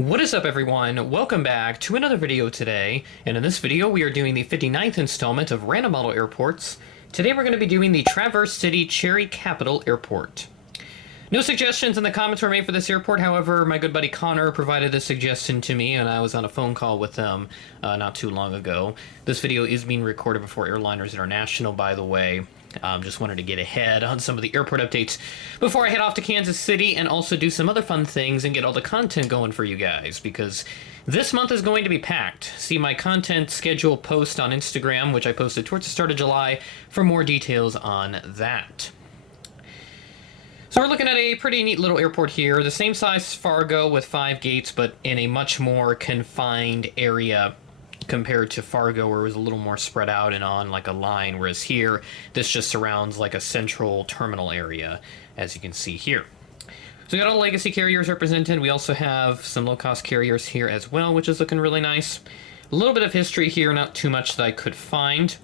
What is up, everyone? Welcome back to another video today, and in this video we are doing the 59th installment of Random Model Airports. Today we're going to be doing the Traverse City Cherry Capital Airport. No suggestions in the comments were made for this airport, however, my good buddy Connor provided this suggestion to me, and I was on a phone call with them not too long ago. This video is being recorded before Airliners International, by the way. Just wanted to get ahead on some of the airport updates before I head off to Kansas City and also do some other fun things and get all the content going for you guys, because this month is going to be packed. See my content schedule post on Instagram, which I posted towards the start of July, for more details on that. So we're looking at a pretty neat little airport here, the same size as Fargo with 5 gates, but in a much more confined area compared to Fargo, where it was a little more spread out and on like a line, whereas here this just surrounds like a central terminal area, as you can see here. So we got all the legacy carriers represented. We also have some low-cost carriers here as well, which is looking really nice. A little bit of history here, not too much that I could find.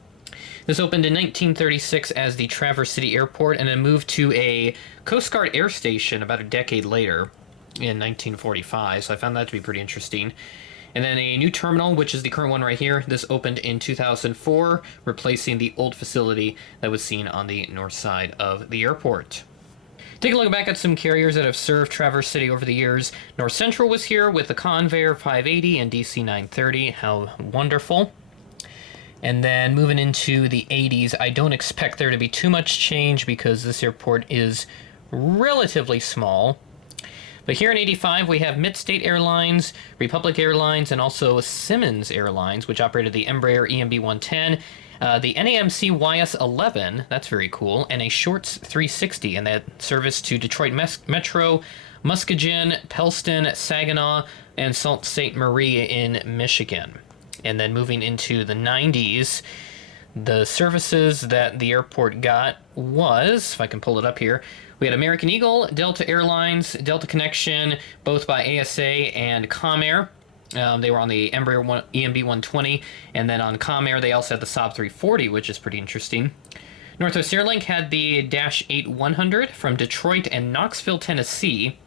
This opened in 1936 as the Traverse City Airport and then moved to a Coast Guard air station about a decade later in 1945, so I found that to be pretty interesting. And then a new terminal, which is the current one right here. This opened in 2004, replacing the old facility that was seen on the north side of the airport. Take a look back at some carriers that have served Traverse City over the years. North Central was here with the Convair 580 and DC 930. How wonderful. And then moving into the 80s, I don't expect there to be too much change because this airport is relatively small. But here in 85, we have Mid-State Airlines, Republic Airlines, and also Simmons Airlines, which operated the Embraer EMB 110, the NAMC YS11, that's very cool, and a Shorts 360, and that service to Detroit Metro, Muskegon, Pellston, Saginaw, and Sault Ste. Marie in Michigan. And then moving into the 90s, the services that the airport got was, if I can pull it up here, we had American Eagle, Delta Airlines, Delta Connection, both by ASA and Comair. They were on the Embraer EMB 120, and then on Comair they also had the Saab 340, which is pretty interesting. Northwest Airlink had the Dash 8-100 from Detroit and Knoxville, Tennessee.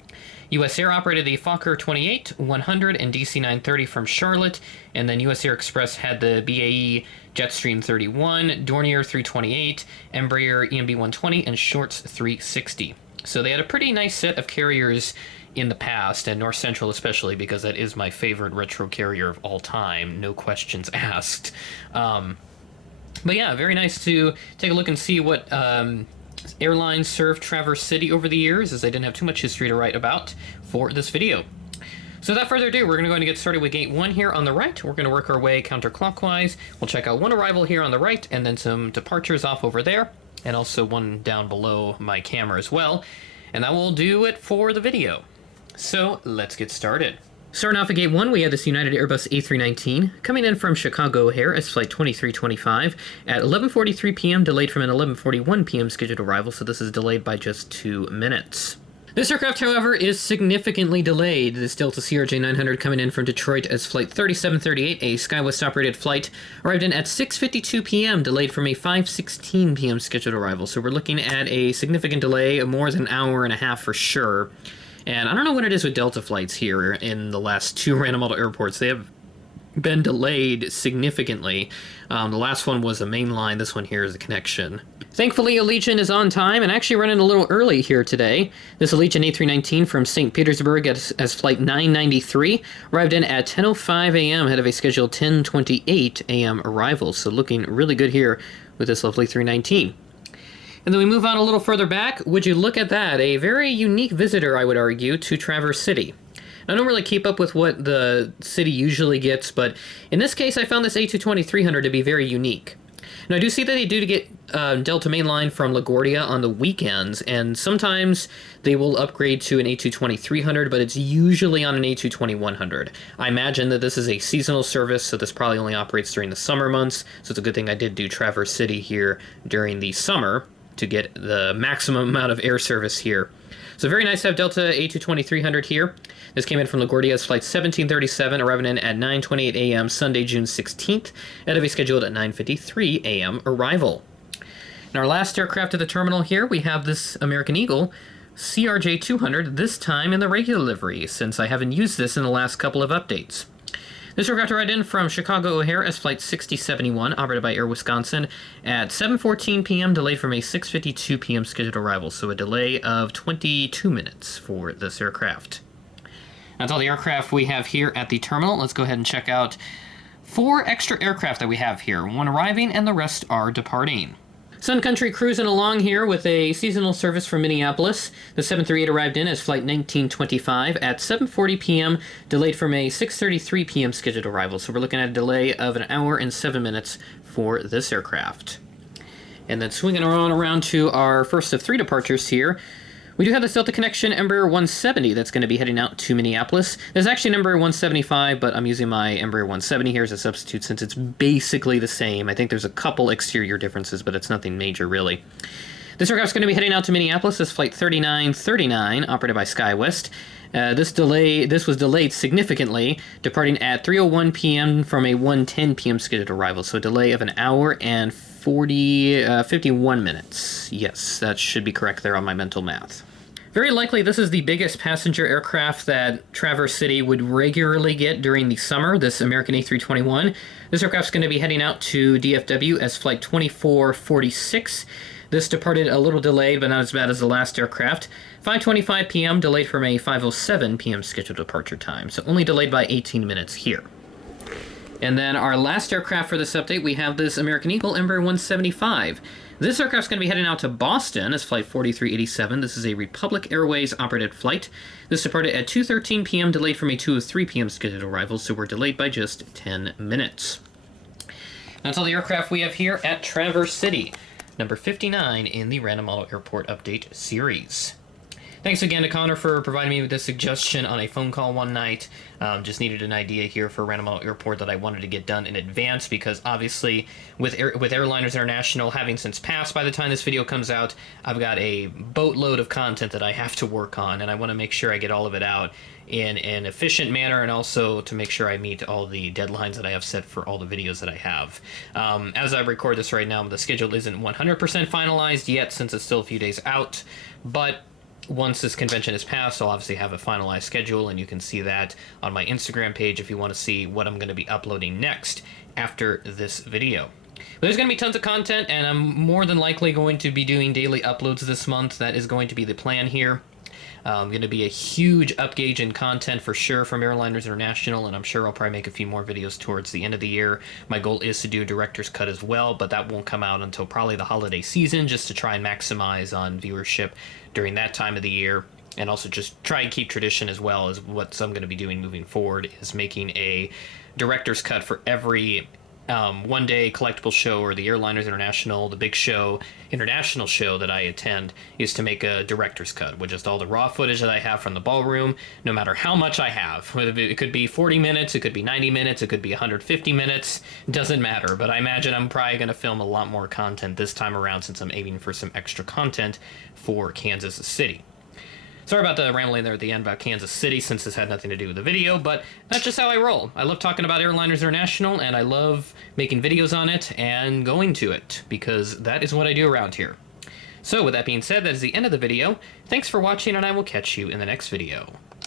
US Air operated the Fokker 28-100 and DC 930 from Charlotte, and then US Air Express had the BAE Jetstream 31, Dornier 328, Embraer EMB 120, and Shorts 360. So they had a pretty nice set of carriers in the past, and North Central especially, because that is my favorite retro carrier of all time, no questions asked. But yeah, very nice to take a look and see what airlines served Traverse City over the years, as I didn't have too much history to write about for this video. So without further ado, we're going to get started with Gate 1 here on the right. We're going to work our way counterclockwise. We'll check out one arrival here on the right, and then some departures off over there, and also one down below my camera as well. And that will do it for the video. So let's get started. Starting off at Gate 1, we have this United Airbus A319 coming in from Chicago O'Hare as Flight 2325 at 11:43 p.m., delayed from an 11:41 p.m. scheduled arrival, so this is delayed by just 2 minutes. This aircraft, however, is significantly delayed. This Delta CRJ-900 coming in from Detroit as Flight 3738, a SkyWest-operated flight, arrived in at 6:52 p.m., delayed from a 5:16 p.m. scheduled arrival, so we're looking at a significant delay, more than an hour and a half for sure. And I don't know what it is with Delta flights here in the last 2 random model airports. They have been delayed significantly. The last one was a main line. This one here is a connection. Thankfully, Allegiant is on time and actually running a little early here today. This Allegiant A319 from St. Petersburg as Flight 993 arrived in at 10:05 a.m. ahead of a scheduled 10:28 a.m. arrival. So looking really good here with this lovely 319. And then we move on a little further back. Would you look at that? A very unique visitor, I would argue, to Traverse City. I don't really keep up with what the city usually gets, but in this case, I found this A220-300 to be very unique. Now, I do see that they do get Delta mainline from LaGuardia on the weekends, and sometimes they will upgrade to an A220-300, but it's usually on an A220-100. I imagine that this is a seasonal service, so this probably only operates during the summer months, so it's a good thing I did do Traverse City here during the summer to get the maximum amount of air service here. So very nice to have Delta A220-300 here. This came in from LaGuardia as Flight 1737, arriving in at 9:28 a.m. Sunday, June 16th, ahead of a scheduled at 9:53 a.m. arrival. In our last aircraft at the terminal here, we have this American Eagle CRJ-200, this time in the regular livery, since I haven't used this in the last couple of updates. This aircraft arrived in from Chicago O'Hare as Flight 6071, operated by Air Wisconsin, at 7:14 p.m., delayed from a 6:52 p.m. scheduled arrival, so a delay of 22 minutes for this aircraft. That's all the aircraft we have here at the terminal. Let's go ahead and check out 4 extra aircraft that we have here, 1 arriving and the rest are departing. Sun Country cruising along here with a seasonal service from Minneapolis. The 738 arrived in as Flight 1925 at 7:40 p.m., delayed from a 6:33 p.m. scheduled arrival. So we're looking at a delay of 1 hour and 7 minutes for this aircraft. And then swinging around to our first of 3 departures here, we do have the Delta Connection Ember 170 that's going to be heading out to Minneapolis. There's actually an Ember 175, but I'm using my Ember 170 here as a substitute since it's basically the same. I think there's a couple exterior differences, but it's nothing major, really. This aircraft's going to be heading out to Minneapolis as Flight 3939, operated by SkyWest. This was delayed significantly, departing at 3:01 p.m. from a 1:10 p.m. scheduled arrival, so a delay of 1 hour and 51 minutes. Yes, that should be correct there on my mental math. Very likely this is the biggest passenger aircraft that Traverse City would regularly get during the summer, this American A321. This aircraft's going to be heading out to DFW as Flight 2446. This departed a little delayed, but not as bad as the last aircraft. 5:25 p.m., delayed from a 5:07 p.m. scheduled departure time, so only delayed by 18 minutes here. And then our last aircraft for this update, we have this American Eagle Ember 175. This aircraft's going to be heading out to Boston as Flight 4387. This is a Republic Airways operated flight. This departed at 2:13 p.m., delayed from a 2:03 p.m. scheduled arrival, so we're delayed by just 10 minutes. That's all the aircraft we have here at Traverse City, number 59 in the Random Model Airport Update series. Thanks again to Connor for providing me with this suggestion on a phone call one night. Just needed an idea here for Random Model Airport that I wanted to get done in advance because obviously with Airliners International having since passed by the time this video comes out, I've got a boatload of content that I have to work on, and I want to make sure I get all of it out in an efficient manner and also to make sure I meet all the deadlines that I have set for all the videos that I have. As I record this right now, the schedule isn't 100% finalized yet since it's still a few days out, but once this convention is passed, I'll obviously have a finalized schedule, and you can see that on my Instagram page if you want to see what I'm going to be uploading next after this video. But there's going to be tons of content, and I'm more than likely going to be doing daily uploads this month. That is going to be the plan here. Going to be a huge upgauge in content for sure from Airliners International, and I'm sure I'll probably make a few more videos towards the end of the year. My goal is to do a director's cut as well, but that won't come out until probably the holiday season, just to try and maximize on viewership during that time of the year, and also just try and keep tradition as well as what I'm going to be doing moving forward is making a director's cut for every one-day collectible show or the Airliners International, the big show, international show that I attend, is to make a director's cut with just all the raw footage that I have from the ballroom, no matter how much I have. It could be 40 minutes, it could be 90 minutes, it could be 150 minutes, doesn't matter, but I imagine I'm probably going to film a lot more content this time around since I'm aiming for some extra content for Kansas City. Sorry about the rambling there at the end about Kansas City, since this had nothing to do with the video, but that's just how I roll. I love talking about Airliners International, and I love making videos on it and going to it, because that is what I do around here. So with that being said, that is the end of the video. Thanks for watching, and I will catch you in the next video.